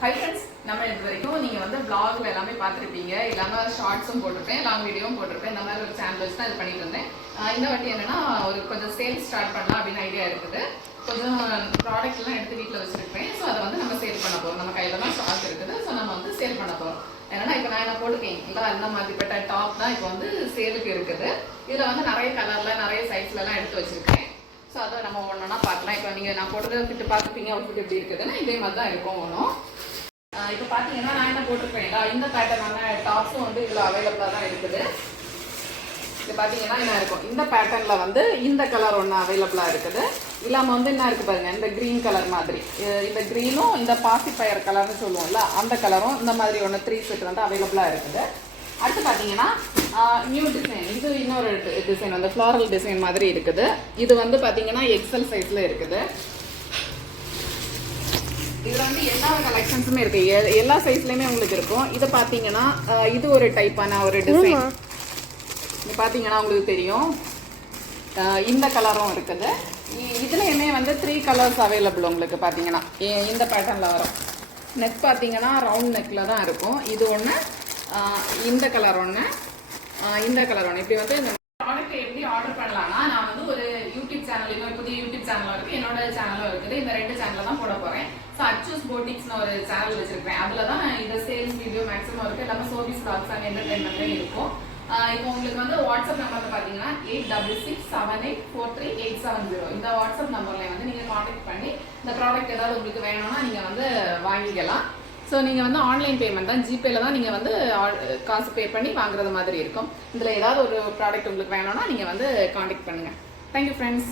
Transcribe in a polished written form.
Hi friends, நம்ம இது வரைக்கும் நீங்கள் வந்து vlogல எல்லாமே பார்த்துருப்பீங்க. இல்லாமல் ஷார்ட்ஸும் போட்டிருப்பேன், லாங் வீடியோவும் போட்டிருப்பேன். இந்த மாதிரி ஒரு சேனல் வச்சு தான் இது பண்ணிட்டு இருந்தேன். இந்த வாட்டி என்னன்னா ஒரு கொஞ்சம் சேல்ஸ் ஸ்டார்ட் பண்ணலாம் அப்படின்னு ஐடியா இருக்குது. கொஞ்சம் ப்ராடக்ட்லாம் எடுத்து வீட்டில் வச்சுருப்பேன். ஸோ அதை வந்து நம்ம சேல் பண்ண போகிறோம். நம்ம கையில் தான் ஸ்டாக் இருக்குது. ஸோ நம்ம வந்து சேல் பண்ண போகிறோம். ஏன்னா இப்போ நான் என்ன போட்டுக்கேன் இல்லை, அந்த மாதிரிப்பட்ட டாப் தான் இப்போ வந்து சேலுக்கு இருக்குது. இதில் வந்து நிறைய கலரில் நிறைய சைஸ்லலாம் எடுத்து வச்சுருக்கேன். ஸோ அதை நம்ம ஒன்றா பார்க்கலாம். இப்போ நீங்கள் நான் போட்டதை ஃபிட்டு பார்த்துப்பீங்க, அவுட்ஃபிட் எப்படி இருக்குதுன்னா இதே மாதிரி தான் இருக்கும் ஒன்றும். இப்போ பார்த்தீங்கன்னா நான் என்ன போட்டிருப்பேன்டா, இந்த பேட்டர்னான டாப்ஸும் வந்து இதில் அவைலபிளாக தான் இருக்குது. இது பார்த்தீங்கன்னா என்ன இருக்கும், இந்த பேட்டர்னில் வந்து இந்த கலர் ஒன்று அவைலபிளாக இருக்குது. இல்லாமல் வந்து என்ன இருக்குது பாருங்கள், இந்த க்ரீன் கலர் மாதிரி, இந்த க்ரீனும் இந்த பாசிப்பயர் கலர்னு சொல்லுவோம்ல அந்த கலரும் இந்த மாதிரி ஒன்று 3 செட் வந்து அவைலபிளாக இருக்குது. அடுத்து பார்த்தீங்கன்னா நியூ டிசைன், இது இன்னொரு டிசைன் வந்து ஃப்ளாரல் டிசைன் மாதிரி இருக்குது. இது வந்து பார்த்தீங்கன்னா எக்ஸல் சைஸில் இருக்குது. இதில் வந்து எல்லா கலெக்ஷன்ஸுமே இருக்குது, எல்லா சைஸ்லையுமே உங்களுக்கு இருக்கும். இது பார்த்தீங்கன்னா இது ஒரு டைப்பான ஒரு டிசைன். இது பார்த்தீங்கன்னா உங்களுக்கு தெரியும், இந்த கலரும் இருக்குது. இதுலையுமே வந்து 3 கலர்ஸ் அவைலபிள் உங்களுக்கு. பார்த்தீங்கன்னா இந்த பேட்டர்னில் வரும். நெக் பார்த்தீங்கன்னா ரவுண்ட் நெக்கில் தான் இருக்கும். இது ஒன்று, இந்த கலர் ஒன்று, இந்த கலர் ஒன்று. இப்படி வந்து இந்த ப்ராடக்ட் எப்படி ஆர்டர் பண்ணலாம்னா, நான் வந்து ஒரு யூடியூப் சேனல், இன்னொரு புதிய யூடியூப் சேனலும் இருக்குது, என்னோட சேனலும் இருக்குது. இந்த 2 சேனலில் தான் போட போகிறேன். ஸோ அச்சூஸ் போட்டிக்ஸ்னு ஒரு சேனல் வச்சுருப்பேன். அதில் தான் இந்த சேல்ஸ் வீடியோ மேக்ஸிமம் இருக்குது. எல்லாமே சோபிஸ் வ்ளாக்ஸ் அண்ட் என்டர்டைன்மெண்ட்லேயும் இருக்கும். இப்போ உங்களுக்கு வந்து வாட்ஸ்அப் நம்பர் பார்த்தீங்கன்னா 8667843870. இந்த வாட்ஸ்அப் நம்பரில் வந்து நீங்கள் காண்டாக்ட் பண்ணி இந்த ப்ராடக்ட் ஏதாவது உங்களுக்கு வேணும்னா நீங்கள் வந்து வாங்கிக்கலாம். ஸோ நீங்கள் வந்து ஆன்லைன் பேமெண்ட் தான், ஜிபேல தான் நீங்கள் வந்து காசு பே பண்ணி வாங்குறது மாதிரி இருக்கும். இதில் ஏதாவது ஒரு ப்ராடக்ட் உங்களுக்கு வேணும்னா நீங்கள் வந்து காண்டாக்ட் பண்ணுங்கள். Thank you friends.